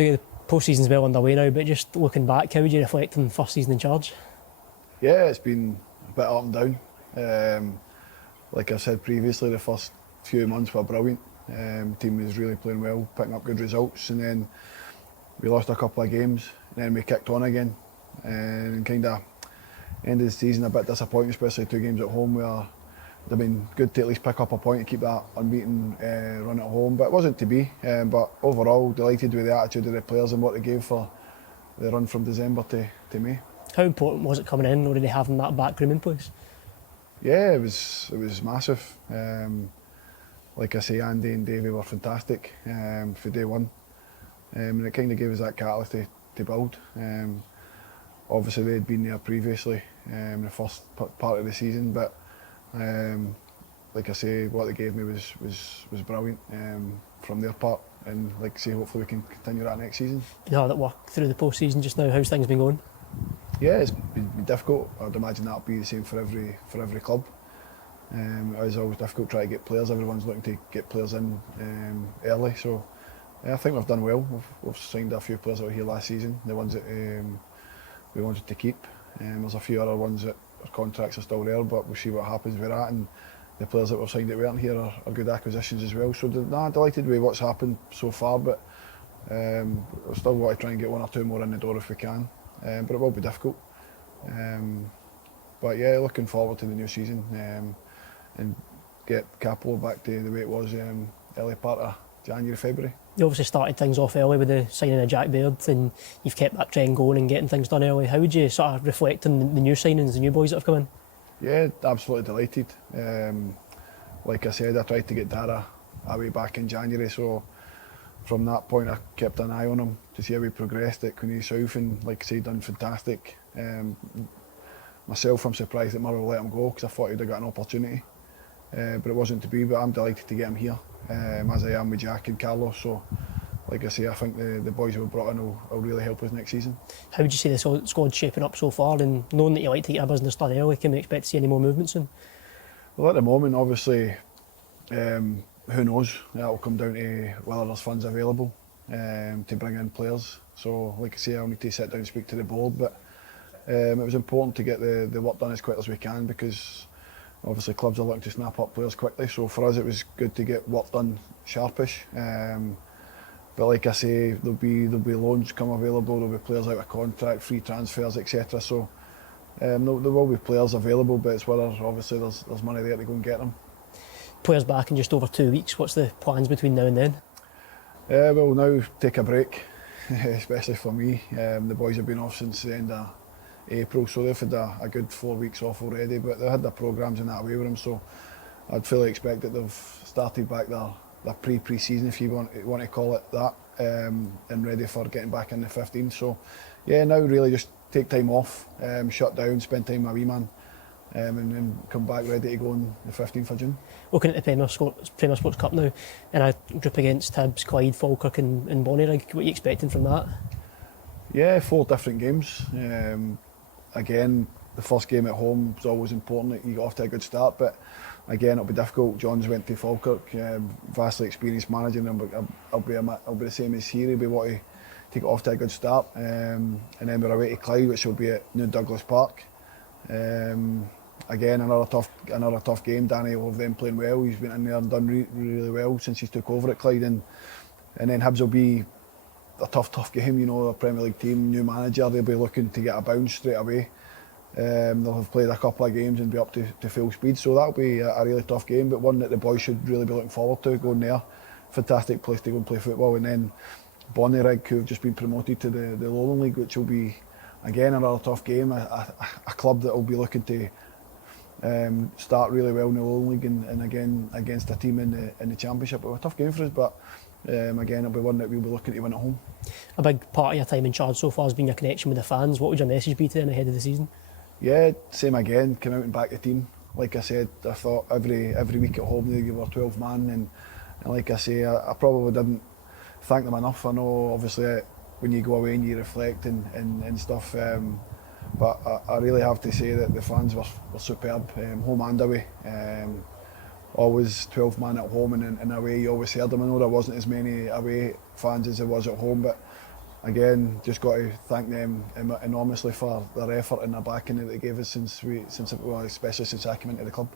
The post-season's well underway now, but just looking back, how would you reflect on the first season in charge? Yeah, it's been a bit up and down. Like I said previously, the first few months were brilliant. Team was really playing well, picking up good results, and then we lost a couple of games, and then we kicked on again. And kind of end of the season a bit disappointing, especially 2 games at home where they've been good to at least pick up a point and keep that unbeaten run at home, but it wasn't to be. But overall, delighted with the attitude of the players and what they gave for the run from December to May. How important was it coming in, already having that backroom in place? Yeah, it was massive. Like I say, Andy and Davey were fantastic for day one, and it kind of gave us that catalyst to build. Obviously, they'd been there previously in the first part of the season, but like I say, what they gave me was brilliant from their part, and like I say, hopefully we can continue that next season. You know that work through the post-season just now, how's things been going? Yeah, it's been difficult. I'd imagine that'll be the same for every club. It's always difficult trying to get players. Everyone's looking to get players in early, so yeah, I think we've done well. We've signed a few players out here last season, the ones that we wanted to keep. There's a few other ones that their contracts are still there, but we'll see what happens with that. And the players that we've signed that weren't here are good acquisitions as well. So delighted with what's happened so far, but we still want to try and get 1 or 2 more in the door if we can. But it will be difficult. But yeah, looking forward to the new season and get Capello back to the way it was early part of January, February. You obviously started things off early with the signing of Jack Baird, and you've kept that trend going and getting things done early. How would you sort of reflect on the new signings, the new boys that have come in? Yeah, absolutely delighted. Like I said, I tried to get Dara away back in January, so from that point I kept an eye on him to see how he progressed at Queen South, and like I say, done fantastic. Myself, I'm surprised that Murray let him go because I thought he'd have got an opportunity, but it wasn't to be. But I'm delighted to get him here, as I am with Jack and Carlos. So like I say, I think the boys who were brought in will really help us next season. How would you say the squad's shaping up so far, and knowing that you like to get a business done early, can we expect to see any more movement soon? Well, at the moment, obviously, who knows? That will come down to whether there's funds available to bring in players. So like I say, I'll need to sit down and speak to the board, but it was important to get the work done as quick as we can, because obviously clubs are looking to snap up players quickly. So for us, it was good to get work done sharpish. But like I say, there'll be loans come available, there'll be players out of contract, free transfers, etc. So there will be players available, but it's whether obviously there's money there to go and get them. Players back in just over 2 weeks. What's the plans between now and then? We'll now take a break, especially for me. The boys have been off since the end of April, so they've had a good 4 weeks off already, but they had their programmes in that away with them, so I'd fully expect that they've started back their pre-season, if you want to call it that, and ready for getting back in the 15th. So yeah, now really just take time off, shut down, spend time with a wee man, and then come back ready to go on the 15th of June. Looking at the Premier Sports Cup now, and a group against Hibs, Clyde, Falkirk and Bonnyrigg, what are you expecting from that? Yeah, 4 different games. Again, the first game at home is always important that you get off to a good start, but again, it'll be difficult. John's went to Falkirk, vastly experienced manager, and I'll be the same as here. He'll be wanting to get off to a good start, and then we're away to Clyde, which will be at New Douglas Park. Again, another tough game. Danny will have them playing well. He's been in there and done really well since he's took over at Clyde, and then Hibs will be a tough game. You know, a Premier League team, new manager. They'll be looking to get a bounce straight away. They'll have played a couple of games and be up to full speed, so that'll be a really tough game, but one that the boys should really be looking forward to, going there. Fantastic place to go and play football. And then Bonnyrigg, who've just been promoted to the Lowland League, which will be again another tough game, a club that will be looking to start really well in the Lowland League, and again against a team in the Championship. It'll be a tough game for us, but again, it'll be one that we'll be looking to win at home. A big part of your time in charge so far has been your connection with the fans. What would your message be to them ahead of the season? Yeah, same again, come out and back the team. Like I said, I thought every week at home they were 12 man, and like I say, I probably didn't thank them enough. I know obviously when you go away and you reflect and stuff, but I really have to say that the fans were superb, home and away. Always 12 man at home, and away you always heard them. I know there wasn't as many away fans as there was at home, but again, just got to thank them enormously for their effort and their backing that they gave us especially since I came into the club.